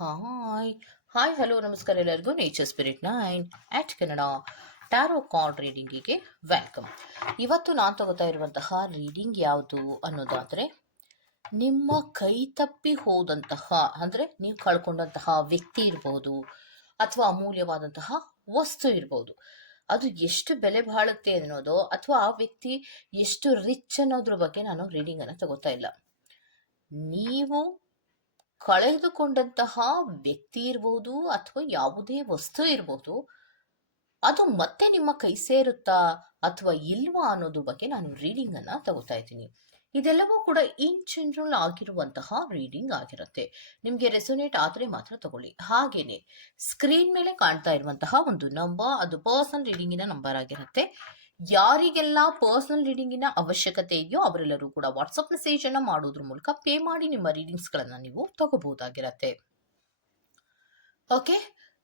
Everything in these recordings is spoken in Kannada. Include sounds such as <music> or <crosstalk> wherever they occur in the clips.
ಹಾಯ್ ಹಾಯ್ ಹಲೋ ನಮಸ್ಕಾರ ಎಲ್ಲರಿಗೂ nature spirit nine eight Kannada tarot card ರೀಡಿಂಗಿಗೆ welcome ಇವತ್ತು ನಾನು ತಗೋತಾ ಇರುವಂತಹ ರೀಡಿಂಗ್ ಯಾವುದು ಅನ್ನೋದಾದರೆ, ನಿಮ್ಮ ಕೈ ತಪ್ಪಿ ಹೋದಂತಹ, ಅಂದರೆ ನೀವು ಕಳ್ಕೊಂಡಂತಹ ವ್ಯಕ್ತಿ ಇರ್ಬೋದು, ಅಥವಾ ಅಮೂಲ್ಯವಾದಂತಹ ವಸ್ತು ಇರ್ಬೋದು. ಅದು ಎಷ್ಟು ಬೆಲೆ ಬಾಳುತ್ತೆ ಅನ್ನೋದು, ಅಥವಾ ಆ ವ್ಯಕ್ತಿ ಎಷ್ಟು ರಿಚ್ ಅನ್ನೋದ್ರ ಬಗ್ಗೆ ನಾನು ರೀಡಿಂಗನ್ನು ತಗೋತಾ ಇಲ್ಲ. ನೀವು ಕಳೆದುಕೊಂಡಂತಹ ವ್ಯಕ್ತಿ ಇರಬಹುದು ಅಥವಾ ಯಾವುದೇ ವಸ್ತು ಇರಬಹುದು ಅದು ಮತ್ತೆ ನಿಮ್ಮ ಕೈ ಸೇರುತ್ತಾ ಅಥವಾ ಇಲ್ವಾ ಅನ್ನೋದು ಬಗ್ಗೆ ನಾನು ರೀಡಿಂಗ್ ಅನ್ನ ತಗೋತಾ ಇದ್ದೀನಿ. ಇದೆಲ್ಲವೂ ಕೂಡ ಇನ್ ಜನರಲ್ ಆಗಿರುವಂತಹ ರೀಡಿಂಗ್ ಆಗಿರುತ್ತೆ. ನಿಮಗೆ ರೆಸೊನೇಟ್ ಆದರೆ ಮಾತ್ರ ತಗೊಳ್ಳಿ. ಹಾಗೇನೆ ಸ್ಕ್ರೀನ್ ಮೇಲೆ ಕಾಣ್ತಾ ಇರುವಂತಹ ಒಂದು ನಂಬರ್ ಅದು ಪರ್ಸನ್ ರೀಡಿಂಗಿನ ನಂಬರ್ ಆಗಿರುತ್ತೆ. ಯಾರಿಗೆಲ್ಲ ಪರ್ಸನಲ್ ರೀಡಿಂಗಿನ ಅವಶ್ಯಕತೆ ಇದೆಯೋ ಅವರೆಲ್ಲರೂ ಕೂಡ ವಾಟ್ಸಪ್ ಮೆಸೇಜ್ ಅನ್ನು ಮಾಡೋದ್ರ ಮೂಲಕ ಪೇ ಮಾಡಿ ನಿಮ್ಮ ರೀಡಿಂಗ್ಸ್ ಗಳನ್ನ ನೀವು ತಗೋಬಹುದಾಗಿರತ್ತೆ. ಓಕೆ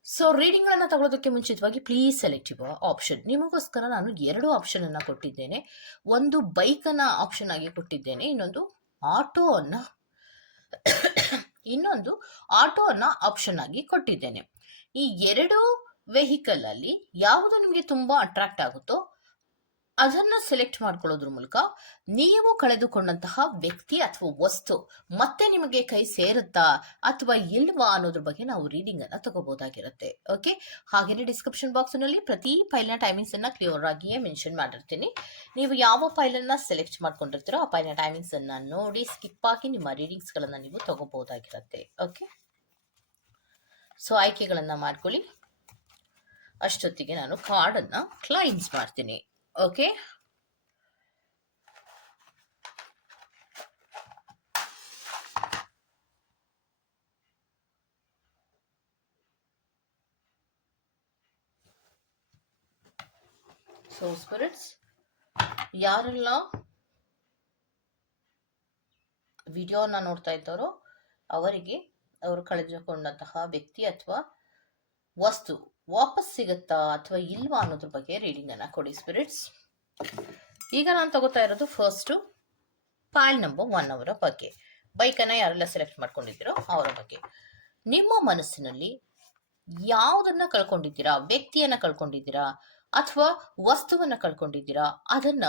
ಸೊ ರೀಡಿಂಗ್ ಗಳನ್ನ ತಗೊಳ್ಳೋದಕ್ಕೆ ಮುಂಚಿತವಾಗಿ ಪ್ಲೀಸ್ ಸೆಲೆಕ್ಟ್ ಯುವ ಆಪ್ಷನ್ ನಿಮಗೋಸ್ಕರ ನಾನು ಎರಡು ಆಪ್ಷನ್ ಅನ್ನ ಕೊಟ್ಟಿದ್ದೇನೆ. ಒಂದು ಬೈಕ್ ಅನ್ನ ಆಪ್ಷನ್ ಆಗಿ ಕೊಟ್ಟಿದ್ದೇನೆ. ಇನ್ನೊಂದು ಆಟೋ ಅನ್ನ <coughs> ಇನ್ನೊಂದು ಆಟೋ ಅನ್ನ ಆಪ್ಷನ್ ಆಗಿ ಕೊಟ್ಟಿದ್ದೇನೆ. ಈ ಎರಡು ವೆಹಿಕಲ್ ಅಲ್ಲಿ ಯಾವುದು ನಿಮಗೆ ತುಂಬಾ ಅಟ್ರಾಕ್ಟ್ ಆಗುತ್ತೋ ಅದನ್ನ ಸೆಲೆಕ್ಟ್ ಮಾಡ್ಕೊಳ್ಳೋದ್ರ ಮೂಲಕ ನೀವು ಕಳೆದುಕೊಂಡಂತಹ ವ್ಯಕ್ತಿ ಅಥವಾ ವಸ್ತು ಮತ್ತೆ ನಿಮಗೆ ಕೈ ಸೇರುತ್ತಾ ಅಥವಾ ಇಲ್ವಾ ಅನ್ನೋದ್ರ ಬಗ್ಗೆ ನಾವು ರೀಡಿಂಗ್ ಅನ್ನ ತಗೋಬಹುದಾಗಿರುತ್ತೆ ಓಕೆ ಹಾಗೇನೆ ಡಿಸ್ಕ್ರಿಪ್ಷನ್ ಬಾಕ್ಸ್ನಲ್ಲಿ ಪ್ರತಿ ಫೈಲ್ನ ಟೈಮಿಂಗ್ಸ್ ಅನ್ನ ಕ್ಲಿಯರ್ ಆಗಿಯೇ ಮೆನ್ಷನ್ ಮಾಡಿರ್ತೀನಿ. ನೀವು ಯಾವ ಫೈಲ್ ಅನ್ನ ಸೆಲೆಕ್ಟ್ ಮಾಡ್ಕೊಂಡಿರ್ತೀರೋ ಆ ಫೈಲ್ನ ಟೈಮಿಂಗ್ಸ್ ಅನ್ನ ನೋಡಿ ಸ್ಕಿಪ್ ಆಗಿ ನಿಮ್ಮ ರೀಡಿಂಗ್ಸ್ ಗಳನ್ನ ನೀವು ತಗೋಬಹುದಾಗಿರುತ್ತೆ ಓಕೆ ಸೊ ಆಯ್ಕೆಗಳನ್ನ ಮಾಡ್ಕೊಳ್ಳಿ. ಅಷ್ಟೊತ್ತಿಗೆ ನಾನು ಕಾರ್ಡ್ ಅನ್ನ ಕ್ಲೈನ್ಸ್ ಮಾಡ್ತೀನಿ. ಓಕೆ ಸೊ ಸ್ಪಿರಿಟ್ಸ್ ಯಾರೆಲ್ಲ ವಿಡಿಯೋನ ನೋಡ್ತಾ ಇದ್ದಾರೋ ಅವರಿಗೆ ಅವರು ಕಳೆದುಕೊಂಡಂತಹ ವ್ಯಕ್ತಿ ಅಥವಾ ವಸ್ತು ವಾಪಸ್ ಸಿಗುತ್ತಾ ಅಥವಾ ಇಲ್ವಾ ಅನ್ನೋದ್ರ ಬಗ್ಗೆ ರೀಡಿಂಗ್ ಅನ್ನ ಕೊಡಿ ಸ್ಪಿರಿಟ್ಸ್ ಈಗ ನಾನು ತಗೋತಾ ಇರೋದು ಫಸ್ಟು ಫೈಲ್ ನಂಬರ್ ಒನ್ ಅವರ ಬಗ್ಗೆ. ಬೈಕನ್ನ ಯಾರೆಲ್ಲ ಸೆಲೆಕ್ಟ್ ಮಾಡ್ಕೊಂಡಿದ್ದೀರೋ ಅವರ ಬಗ್ಗೆ. ನಿಮ್ಮ ಮನಸ್ಸಿನಲ್ಲಿ ಯಾವುದನ್ನ ಕಳ್ಕೊಂಡಿದ್ದೀರಾ? ವ್ಯಕ್ತಿಯನ್ನ ಕಳ್ಕೊಂಡಿದ್ದೀರಾ? ಅಥವಾ ವಸ್ತುವನ್ನ ಕಳ್ಕೊಂಡಿದ್ದೀರಾ? ಅದನ್ನ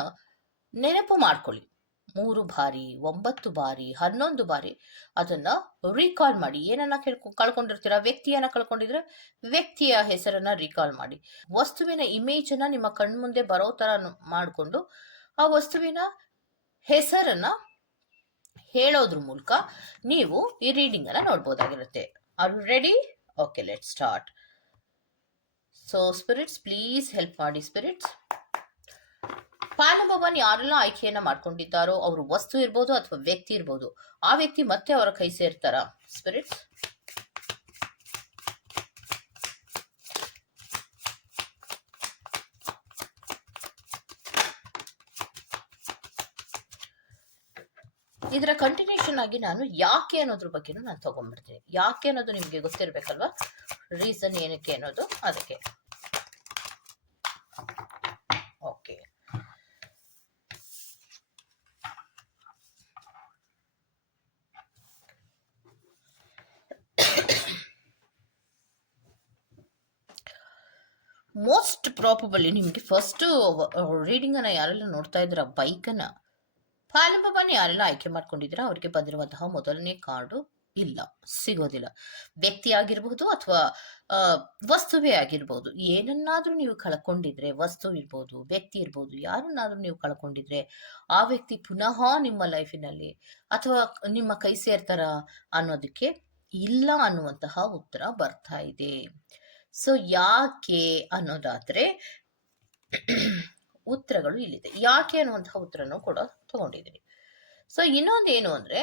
ನೆನಪು ಮಾಡ್ಕೊಳ್ಳಿ. ಮೂರು ಬಾರಿ, ಒಂಬತ್ತು ಬಾರಿ, ಹನ್ನೊಂದು ಬಾರಿ ಅದನ್ನ ರೀಕಾಲ್ ಮಾಡಿ. ಏನನ್ನ ಕೇಳ್ಕೊ, ಕಳ್ಕೊಂಡಿರ್ತೀರಾ? ವ್ಯಕ್ತಿಯನ್ನ ಕಳ್ಕೊಂಡಿದ್ರೆ ವ್ಯಕ್ತಿಯ ಹೆಸರನ್ನ ರೀಕಾಲ್ ಮಾಡಿ. ವಸ್ತುವಿನ ಇಮೇಜ್ ಅನ್ನ ನಿಮ್ಮ ಕಣ್ಮುಂದೆ ಬರೋ ತರ ಮಾಡಿಕೊಂಡು ಆ ವಸ್ತುವಿನ ಹೆಸರನ್ನ ಹೇಳೋದ್ರ ಮೂಲಕ ನೀವು ಈ ರೀಡಿಂಗ್ ಅನ್ನ ನೋಡ್ಬೋದಾಗಿರುತ್ತೆ. Are ready okay let start so spirits please help ಮಾಡಿ. ಸ್ಪಿರಿಟ್ಸ್ ಪಾಲಭವನ್ ಯಾರೆಲ್ಲ ಆಯ್ಕೆಯನ್ನ ಮಾಡ್ಕೊಂಡಿದ್ದಾರೋ ಅವರು ವಸ್ತು ಇರ್ಬೋದು ಅಥವಾ ವ್ಯಕ್ತಿ ಇರ್ಬೋದು, ಆ ವ್ಯಕ್ತಿ ಮತ್ತೆ ಅವರ ಕೈ ಸೇರ್ತಾರ? ಸ್ಪಿರಿಟ್ಸ್ ಇದರ ಕಂಟಿನ್ಯೂಷನ್ ಆಗಿ ನಾನು ಯಾಕೆ ಅನ್ನೋದ್ರ ಬಗ್ಗೆನೂ ನಾನು ತಗೊಂಡ್ಬಿಡ್ತೀನಿ. ಯಾಕೆ ಅನ್ನೋದು ನಿಮಗೆ ಗೊತ್ತಿರ್ಬೇಕಲ್ವಾ? ರೀಸನ್ ಏನಕ್ಕೆ ಅನ್ನೋದು, ಅದಕ್ಕೆ ಓಕೆ ಮೋಸ್ಟ್ ಪ್ರಾಪಬಲಿ ನಿಮಗೆ ಫಸ್ಟ್ ರೀಡಿಂಗ್ ಅನ್ನ ಯಾರೆಲ್ಲ ನೋಡ್ತಾ ಇದ್ರ? ಬೈಕ್ ಅನ್ನ ಫಾಲಂಬವನ್ನ ಯಾರೆಲ್ಲ ಆಯ್ಕೆ ಮಾಡ್ಕೊಂಡಿದ್ದೀರಾ ಅವರಿಗೆ ಬಂದಿರುವಂತಹ ಮೊದಲನೇ ಕಾರ್ಡು ಇಲ್ಲ ಸಿಗೋದಿಲ್ಲ. ವ್ಯಕ್ತಿ ಆಗಿರಬಹುದು ಅಥವಾ ಆ, ವಸ್ತುವೇ ಆಗಿರ್ಬೋದು. ಏನನ್ನಾದ್ರೂ ನೀವು ಕಳ್ಕೊಂಡಿದ್ರೆ ವಸ್ತು ಇರ್ಬೋದು ವ್ಯಕ್ತಿ ಇರ್ಬೋದು ಯಾರನ್ನಾದ್ರೂ ನೀವು ಕಳ್ಕೊಂಡಿದ್ರೆ ಆ ವ್ಯಕ್ತಿ ಪುನಃ ನಿಮ್ಮ ಲೈಫಿನಲ್ಲಿ ಅಥವಾ ನಿಮ್ಮ ಕೈ ಸೇರ್ತಾರ ಅನ್ನೋದಕ್ಕೆ ಇಲ್ಲ ಅನ್ನುವಂತಹ ಉತ್ತರ ಬರ್ತಾ ಇದೆ. ಸೊ ಯಾಕೆ ಅನ್ನೋದಾದ್ರೆ ಉತ್ತರಗಳು ಇಲ್ಲಿದೆ. ಯಾಕೆ ಅನ್ನುವಂತಹ ಉತ್ತರನೂ ಕೂಡ ತಗೊಂಡಿದ್ದೀನಿ ಸೊ ಇನ್ನೊಂದೇನು ಅಂದ್ರೆ,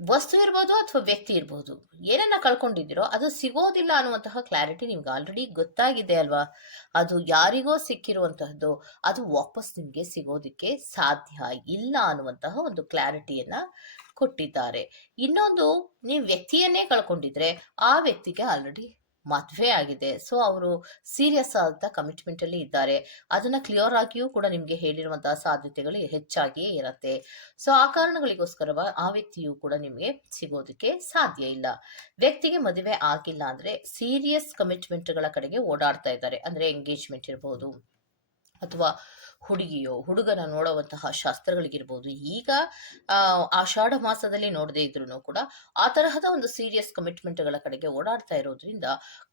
ವಸ್ತು ಇರ್ಬೋದು ಅಥವಾ ವ್ಯಕ್ತಿ ಇರ್ಬೋದು, ಏನನ್ನ ಕಳ್ಕೊಂಡಿದ್ದೀರೋ ಅದು ಸಿಗೋದಿಲ್ಲ ಅನ್ನುವಂತಹ ಕ್ಲಾರಿಟಿ ನಿಮ್ಗೆ ಆಲ್ರೆಡಿ ಗೊತ್ತಾಗಿದೆ ಅಲ್ವಾ? ಅದು ಯಾರಿಗೋ ಸಿಕ್ಕಿರುವಂತಹದ್ದು, ಅದು ವಾಪಸ್ ನಿಮ್ಗೆ ಸಿಗೋದಿಕ್ಕೆ ಸಾಧ್ಯ ಇಲ್ಲ ಅನ್ನುವಂತಹ ಒಂದು ಕ್ಲಾರಿಟಿಯನ್ನ ಕೊಟ್ಟಿದ್ದಾರೆ. ಇನ್ನೊಂದು, ನೀವು ವ್ಯಕ್ತಿಯನ್ನೇ ಕಳ್ಕೊಂಡಿದ್ರೆ ಆ ವ್ಯಕ್ತಿಗೆ ಆಲ್ರೆಡಿ ಮದುವೆ ಆಗಿದೆ. ಸೊ, ಅವರು ಸೀರಿಯಸ್ ಆದ ಕಮಿಟ್ಮೆಂಟ್ ಅಲ್ಲಿ ಇದ್ದಾರೆ. ಅದನ್ನ ಕ್ಲಿಯರ್ ಆಗಿಯೂ ಕೂಡ ನಿಮ್ಗೆ ಹೇಳಿರುವಂತಹ ಸಾಧ್ಯತೆಗಳು ಹೆಚ್ಚಾಗಿಯೇ ಇರುತ್ತೆ. ಸೊ, ಆ ಕಾರಣಗಳಿಗೋಸ್ಕರ ಆ ವ್ಯಕ್ತಿಯು ಕೂಡ ನಿಮಗೆ ಸಿಗೋದಕ್ಕೆ ಸಾಧ್ಯ ಇಲ್ಲ. ವ್ಯಕ್ತಿಗೆ ಮದುವೆ ಆಗಿಲ್ಲ ಅಂದ್ರೆ ಸೀರಿಯಸ್ ಕಮಿಟ್ಮೆಂಟ್ಗಳ ಕಡೆಗೆ ಓಡಾಡ್ತಾ ಇದ್ದಾರೆ. ಅಂದ್ರೆ ಎಂಗೇಜ್ಮೆಂಟ್ ಇರಬಹುದು ಅಥವಾ ಹುಡುಗಿಯೋ, ಹುಡುಗನ ನೋಡುವಂತಹ ಶಾಸ್ತ್ರಗಳಿಗಿರ್ಬೋದು, ಈಗ ಆಷಾಢ ಮಾಸದಲ್ಲಿ ನೋಡದೇ ಇದ್ರು ಕೂಡ ಆ ತರಹದ ಒಂದು ಸೀರಿಯಸ್ ಕಮಿಟ್ಮೆಂಟ್ಗಳ ಕಡೆಗೆ ಓಡಾಡ್ತಾ ಇರೋದ್ರಿಂದ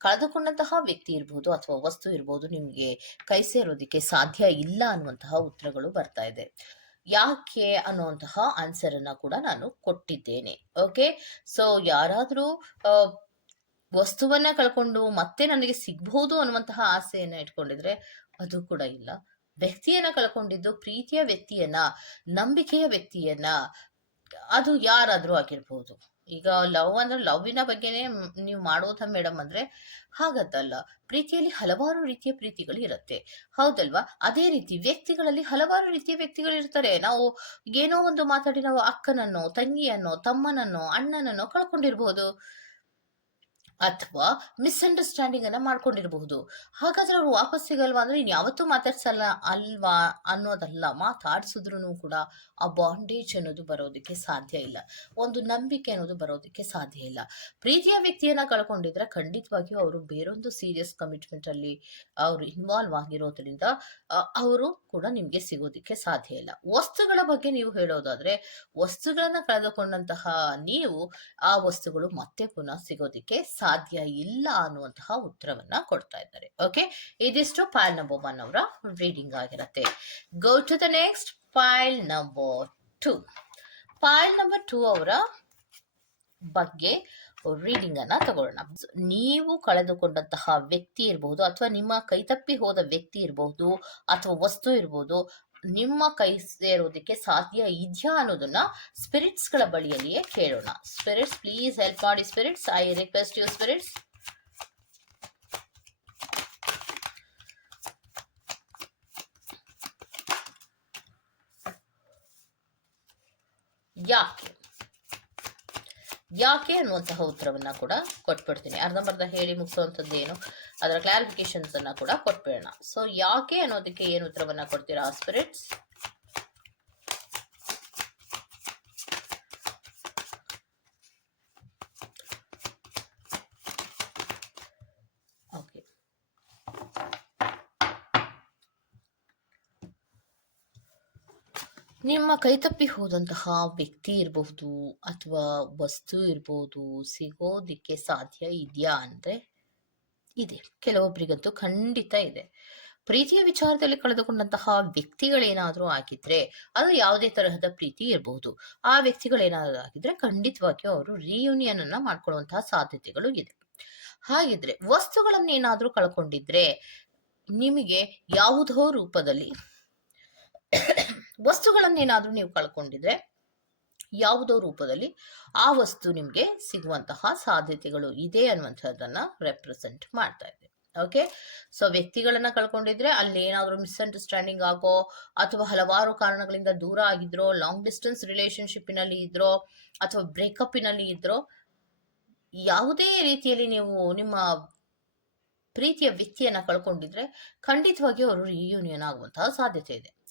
ಕಳೆದುಕೊಂಡಂತಹ ವ್ಯಕ್ತಿ ಇರ್ಬೋದು ಅಥವಾ ವಸ್ತು ಇರ್ಬೋದು ನಿಮಗೆ ಕೈ ಸೇರೋದಕ್ಕೆ ಸಾಧ್ಯ ಇಲ್ಲ ಅನ್ನುವಂತಹ ಉತ್ತರಗಳು ಬರ್ತಾ ಇದೆ. ಯಾಕೆ ಅನ್ನುವಂತಹ ಆನ್ಸರ್ ಅನ್ನ ಕೂಡ ನಾನು ಕೊಟ್ಟಿದ್ದೇನೆ. ಓಕೆ ಸೊ ಯಾರಾದರೂ ವಸ್ತುವನ್ನ ಕಳ್ಕೊಂಡು ಮತ್ತೆ ನನಗೆ ಸಿಗ್ಬಹುದು ಅನ್ನುವಂತಹ ಆಸೆಯನ್ನ ಇಟ್ಕೊಂಡಿದ್ರೆ ಅದು ಕೂಡ ಇಲ್ಲ. ವ್ಯಕ್ತಿಯನ್ನ ಕಳ್ಕೊಂಡಿದ್ದು, ಪ್ರೀತಿಯ ವ್ಯಕ್ತಿಯನ್ನ, ನಂಬಿಕೆಯ ವ್ಯಕ್ತಿಯನ್ನ, ಅದು ಯಾರಾದ್ರೂ ಆಗಿರ್ಬೋದು. ಈಗ ಲವ್ ಅಂದ್ರೆ ಲವ್ವಿನ ಬಗ್ಗೆನೇ ನೀವು ಮಾಡೋದ ಮೇಡಮ್ ಅಂದ್ರೆ ಹಾಗದ್ದಲ್ಲ. ಪ್ರೀತಿಯಲ್ಲಿ ಹಲವಾರು ರೀತಿಯ ಪ್ರೀತಿಗಳು ಇರುತ್ತೆ. ಹೌದಲ್ವಾ? ಅದೇ ರೀತಿ ವ್ಯಕ್ತಿಗಳಲ್ಲಿ ಹಲವಾರು ರೀತಿಯ ವ್ಯಕ್ತಿಗಳು ಇರ್ತಾರೆ. ನಾವು ಏನೋ ಒಂದು ಮಾತಾಡಿ ನಾವು ಅಕ್ಕನನ್ನು, ತಂಗಿಯನ್ನು, ತಮ್ಮನನ್ನು, ಅಣ್ಣನನ್ನು ಕಳ್ಕೊಂಡಿರ್ಬೋದು. ಅಥವಾ ಮಿಸ್ಅಂಡರ್ಸ್ಟ್ಯಾಂಡಿಂಗ್ ಅನ್ನ ಮಾಡ್ಕೊಂಡಿರಬಹುದು. ಹಾಗಾದ್ರೆ ಅವ್ರು ವಾಪಸ್ ಸಿಗಲ್ವಾ ಅಂದ್ರೆ ಇನ್ ಯಾವತ್ತೂ ಮಾತಾಡ್ಸಲ್ಲ ಅಲ್ವಾ ಅನ್ನೋದಲ್ಲ ಮಾತಾಡ್ಸಿದ್ರು ಕೂಡ ಆ ಬಾಂಡೇಜ್ ಅನ್ನೋದು ಬರೋದಕ್ಕೆ ಸಾಧ್ಯ ಇಲ್ಲ. ಒಂದು ನಂಬಿಕೆ ಅನ್ನೋದು ಬರೋದಕ್ಕೆ ಸಾಧ್ಯ ಇಲ್ಲ. ಪ್ರೀತಿಯ ವ್ಯಕ್ತಿಯನ್ನ ಕಳ್ಕೊಂಡಿದ್ರೆ ಖಂಡಿತವಾಗಿಯೂ ಅವರು ಬೇರೊಂದು ಸೀರಿಯಸ್ ಕಮಿಟ್ಮೆಂಟ್ ಅಲ್ಲಿ ಅವರು ಇನ್ವಾಲ್ವ್ ಆಗಿರೋದ್ರಿಂದ ಅವರು ಕೂಡ ನಿಮ್ಗೆ ಸಿಗೋದಿಕ್ಕೆ ಸಾಧ್ಯ ಇಲ್ಲ. ವಸ್ತುಗಳ ಬಗ್ಗೆ ನೀವು ಹೇಳೋದಾದ್ರೆ, ವಸ್ತುಗಳನ್ನ ಕಳೆದುಕೊಂಡಂತಹ ನೀವು ಆ ವಸ್ತುಗಳು ಮತ್ತೆ ಪುನಃ ಸಿಗೋದಿಕ್ಕೆ ಸಾಧ್ಯ ಇಲ್ಲ ಅನ್ನುವಂತಹ ಉತ್ತರವನ್ನ ಕೊಡ್ತಾ ಇದ್ದಾರೆ. ಓಕೆ ಇದಿಷ್ಟು ಪ್ಯಾಲ್ ನಂಬರ್ ಒನ್ ಅವರ ರೀಡಿಂಗ್ ಆಗಿರುತ್ತೆ. Go to the next pile number two pile number two ಅವರ ಬಗ್ಗೆ ರೀಡಿಂಗ್ ಅನ್ನ ತಗೊಳ್ಳೋಣ. ನೀವು ಕಳೆದುಕೊಂಡಂತಹ ವ್ಯಕ್ತಿ ಇರಬಹುದು ಅಥವಾ ನಿಮ್ಮ ಕೈತಪ್ಪಿ ಹೋದ ವ್ಯಕ್ತಿ ಇರಬಹುದು ಅಥವಾ ವಸ್ತು ಇರಬಹುದು ನಿಮ್ಮ ಕೈ ಸೇರೋದಕ್ಕೆ ಸಾಧ್ಯ ಇದೆಯಾ ಅನ್ನೋದನ್ನ ಸ್ಪಿರಿಟ್ಸ್ಗಳ ಬಳಿಯಲ್ಲಿಯೇ ಕೇಳೋಣ. ಸ್ಪಿರಿಟ್ಸ್ ಪ್ಲೀಸ್ ಹೆಲ್ಪ್ ಮಾಡಿ spirits I request you spirits ಯಾಕೆ? ಯಾಕೆ ಅನ್ನುವಂತಹ ಉತ್ತರವನ್ನ ಕೂಡ ಕೊಟ್ಬಿಡ್ತೀನಿ. ಅರ್ಧಂಬರ್ಧ ಹೇಳಿ ಮುಗಿಸುವಂಥದ್ದು ಏನು ಅದರ ಕ್ಲಾರಿಫಿಕೇಶನ್ಸ್ ಅನ್ನ ಕೂಡ ಕೊಟ್ಬಿಡೋಣ. ಸೊ ಯಾಕೆ ಅನ್ನೋದಕ್ಕೆ ಏನು ಉತ್ತರವನ್ನ ಕೊಡ್ತೀರಾ ಸ್ಪಿರಿಟ್ಸ್ ಓಕೆ ನಿಮ್ಮ ಕೈತಪ್ಪಿ ಹೋದಂತಹ ವ್ಯಕ್ತಿ ಇರಬಹುದು ಅಥವಾ ವಸ್ತು ಇರಬಹುದು ಸಿಗೋದಿಕ್ಕೆ ಸಾಧ್ಯ ಇದೆಯಾ ಅಂದ್ರೆ ಇದೆ. ಕೆಲವೊಬ್ಬರಿಗಂತೂ ಖಂಡಿತ ಇದೆ. ಪ್ರೀತಿಯ ವಿಚಾರದಲ್ಲಿ ಕಳೆದುಕೊಂಡಂತಹ ವ್ಯಕ್ತಿಗಳೇನಾದರೂ ಆಗಿದ್ರೆ ಅದು ಯಾವುದೇ ತರಹದ ಪ್ರೀತಿ ಇರಬಹುದು ಆ ವ್ಯಕ್ತಿಗಳೇನಾದರೂ ಆಗಿದ್ರೆ ಖಂಡಿತವಾಗಿಯೂ ಅವರು ರಿಯೂನಿಯನ್ ಅನ್ನ ಮಾಡ್ಕೊಳ್ಳುವಂತಹ ಸಾಧ್ಯತೆಗಳು ಇದೆ. ಹಾಗಿದ್ರೆ ವಸ್ತುಗಳನ್ನೇನಾದ್ರೂ ಕಳ್ಕೊಂಡಿದ್ರೆ ನಿಮಗೆ ಯಾವುದೋ ರೂಪದಲ್ಲಿ ವಸ್ತುಗಳನ್ನೇನಾದ್ರೂ ನೀವು ಕಳ್ಕೊಂಡಿದ್ರೆ ಯಾವುದೋ ರೂಪದಲ್ಲಿ ಆ ವಸ್ತು ನಿಮಗೆ ಸಿಗುವಂತಹ ಸಾಧ್ಯತೆಗಳು ಇದೆ ಅನ್ನುವಂಥದ್ದನ್ನ ರೆಪ್ರೆಸೆಂಟ್ ಮಾಡ್ತಾ ಇದೆ. ಓಕೆ ಸೊ ವ್ಯಕ್ತಿಗಳನ್ನ ಕಳ್ಕೊಂಡಿದ್ರೆ ಅಲ್ಲಿ ಏನಾದರೂ ಮಿಸ್ಅಂಡರ್ಸ್ಟ್ಯಾಂಡಿಂಗ್ ಆಗೋ ಅಥವಾ ಹಲವಾರು ಕಾರಣಗಳಿಂದ ದೂರ ಆಗಿದ್ರೋ ಲಾಂಗ್ ಡಿಸ್ಟೆನ್ಸ್ ರಿಲೇಶನ್ಶಿಪ್ಪಿನಲ್ಲಿ ಇದ್ರೋ ಅಥವಾ ಬ್ರೇಕಪ್ಪಿನಲ್ಲಿ ಇದ್ರೋ, ಯಾವುದೇ ರೀತಿಯಲ್ಲಿ ನೀವು ನಿಮ್ಮ ಪ್ರೀತಿಯ ವ್ಯಕ್ತಿಯನ್ನ ಕಳ್ಕೊಂಡಿದ್ರೆ ಖಂಡಿತವಾಗಿ ಅವರು ರಿಯೂನಿಯನ್ ಆಗುವಂತಹ ಸಾಧ್ಯತೆ ಇದೆ.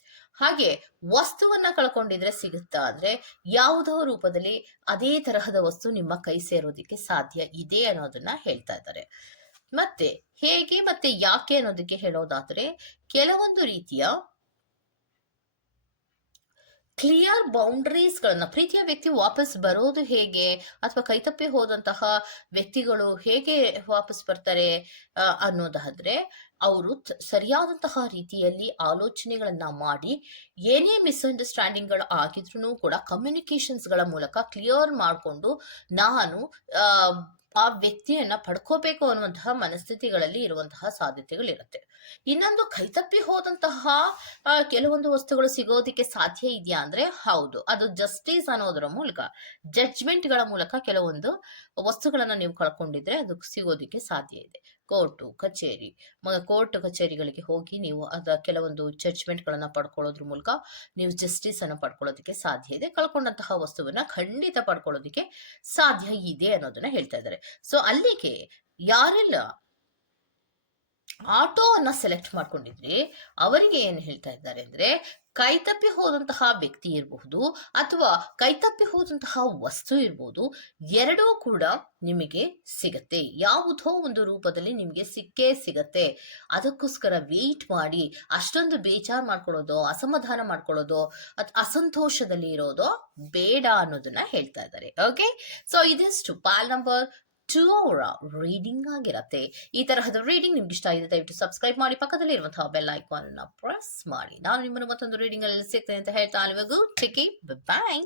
ಹಾಗೆ ವಸ್ತುವನ್ನ ಕಳ್ಕೊಂಡಿದ್ರೆ ಸಿಗುತ್ತಾ ಅಂದ್ರೆ ಯಾವುದೋ ರೂಪದಲ್ಲಿ ಅದೇ ತರಹದ ವಸ್ತು ನಿಮ್ಮ ಕೈ ಸೇರೋದಕ್ಕೆ ಸಾಧ್ಯ ಇದೆ ಅನ್ನೋದನ್ನ ಹೇಳ್ತಾ ಇದ್ದಾರೆ. ಮತ್ತೆ ಹೇಗೆ ಮತ್ತೆ ಯಾಕೆ ಅನ್ನೋದಕ್ಕೆ ಹೇಳೋದಾದ್ರೆ ಕೆಲವೊಂದು ರೀತಿಯ ಕ್ಲಿಯರ್ ಬೌಂಡ್ರೀಸ್ ಗಳನ್ನ, ಪ್ರೀತಿಯ ವ್ಯಕ್ತಿ ವಾಪಸ್ ಬರೋದು ಹೇಗೆ? ಅಥವಾ ಕೈತಪ್ಪಿ ಹೋದಂತಹ ವ್ಯಕ್ತಿಗಳು ಹೇಗೆ ವಾಪಸ್ ಬರ್ತಾರೆ ಅನ್ನೋದಾದ್ರೆ, ಅವರು ಸರಿಯಾದಂತಹ ರೀತಿಯಲ್ಲಿ ಆಲೋಚನೆಗಳನ್ನ ಮಾಡಿ, ಏನೇ ಮಿಸ್ಅಂಡರ್ಸ್ಟ್ಯಾಂಡಿಂಗ್ಗಳು ಆಗಿದ್ರು ಕೂಡ ಕಮ್ಯುನಿಕೇಶನ್ಸ್ಗಳ ಮೂಲಕ ಕ್ಲಿಯರ್ ಮಾಡಿಕೊಂಡು, ನಾನು ಆ, ವ್ಯಕ್ತಿಯನ್ನ ಪಡ್ಕೋಬೇಕು ಅನ್ನುವಂತಹ ಮನಸ್ಥಿತಿಗಳಲ್ಲಿ ಇರುವಂತಹ ಸಾಧ್ಯತೆಗಳಿರುತ್ತೆ. ಇನ್ನೊಂದು ಕೈತಪ್ಪಿ ಹೋದಂತಹ ಕೆಲವೊಂದು ವಸ್ತುಗಳು ಸಿಗೋದಿಕ್ಕೆ ಸಾಧ್ಯ ಇದೆಯಾ ಅಂದ್ರೆ ಹೌದು. ಅದು ಜಸ್ಟಿಸ್ ಅನ್ನೋದರ ಮೂಲಕ ಜಡ್ಜ್ಮೆಂಟ್ಗಳ ಮೂಲಕ ಕೆಲವೊಂದು ವಸ್ತುಗಳನ್ನ ನೀವು ಕಳ್ಕೊಂಡಿದ್ರೆ ಅದು ಸಿಗೋದಿಕ್ಕೆ ಸಾಧ್ಯ ಇದೆ. ಕೋರ್ಟು ಕಚೇರಿ ಕೋರ್ಟ್ ಕಚೇರಿಗಳಿಗೆ ಹೋಗಿ ನೀವು ಅದ ಕೆಲವೊಂದು ಜಡ್ಜ್ಮೆಂಟ್ಗಳನ್ನು ಪಡ್ಕೊಳ್ಳೋದ್ರ ಮೂಲಕ ನೀವು ಜಸ್ಟಿಸ್ ಅನ್ನು ಪಡ್ಕೊಳ್ಳೋದಕ್ಕೆ ಸಾಧ್ಯ ಇದೆ. ಕಳ್ಕೊಂಡಂತಹ ವಸ್ತುವನ್ನ ಖಂಡಿತ ಪಡ್ಕೊಳ್ಳೋದಕ್ಕೆ ಸಾಧ್ಯ ಇದೆ ಅನ್ನೋದನ್ನ ಹೇಳ್ತಾ ಇದ್ದಾರೆ. ಸೊ ಅಲ್ಲಿಗೆ ಯಾರೆಲ್ಲ ಆಟೋ ಅನ್ನ ಸೆಲೆಕ್ಟ್ ಮಾಡ್ಕೊಂಡಿದ್ರಿ, ಅವರಿಗೆ ಏನು ಹೇಳ್ತಾ ಇದ್ದಾರೆ ಅಂದ್ರೆ ಕೈತಪ್ಪಿ ಹೋದಂತಹ ವ್ಯಕ್ತಿ ಇರಬಹುದು ಅಥವಾ ಕೈತಪ್ಪಿ ಹೋದಂತಹ ವಸ್ತು ಇರಬಹುದು ಎರಡೂ ಕೂಡ ನಿಮಗೆ ಸಿಗತ್ತೆ. ಯಾವುದೋ ಒಂದು ರೂಪದಲ್ಲಿ ನಿಮಗೆ ಸಿಕ್ಕೇ ಸಿಗತ್ತೆ. ಅದಕ್ಕೋಸ್ಕರ ವೇಟ್ ಮಾಡಿ, ಅಷ್ಟೊಂದು ಬೇಜಾರು ಮಾಡ್ಕೊಳ್ಳೋದು, ಅಸಮಾಧಾನ ಮಾಡ್ಕೊಳ್ಳೋದು ಅಸಂತೋಷದಲ್ಲಿ ಇರೋದು ಬೇಡ ಅನ್ನೋದನ್ನ ಹೇಳ್ತಾ ಇದ್ದಾರೆ. ಓಕೆ ಸೊ ಇದಿಷ್ಟು. ಪಾಲ್ ನಂಬರ್ ಟೂ ಅವರ ರೀಡಿಂಗ್ ಆಗಿರತ್ತೆ. ಈ ತರಹದ ರೀಡಿಂಗ್ ನಿಮ್ಗೆ ಇಷ್ಟ ಆಗಿದೆ, ದಯವಿಟ್ಟು ಸಬ್ಸ್ಕ್ರೈಬ್ ಮಾಡಿ. ಪಕ್ಕದಲ್ಲಿ ಇರುವಂತಹ ಬೆಲ್ ಐಕಾನ್ ಪ್ರೆಸ್ ಮಾಡಿ. ನಾನು ನಿಮ್ಮನ್ನು ಮತ್ತೊಂದು ರೀಡಿಂಗ್ ಅಲ್ಲಿ ಸಿಗ್ತೇನೆ ಅಂತ ಹೇಳ್ತಾ ಅಲ್ಲಿವರೆಗೂ ಟೇಕ್ ಬಾಯ್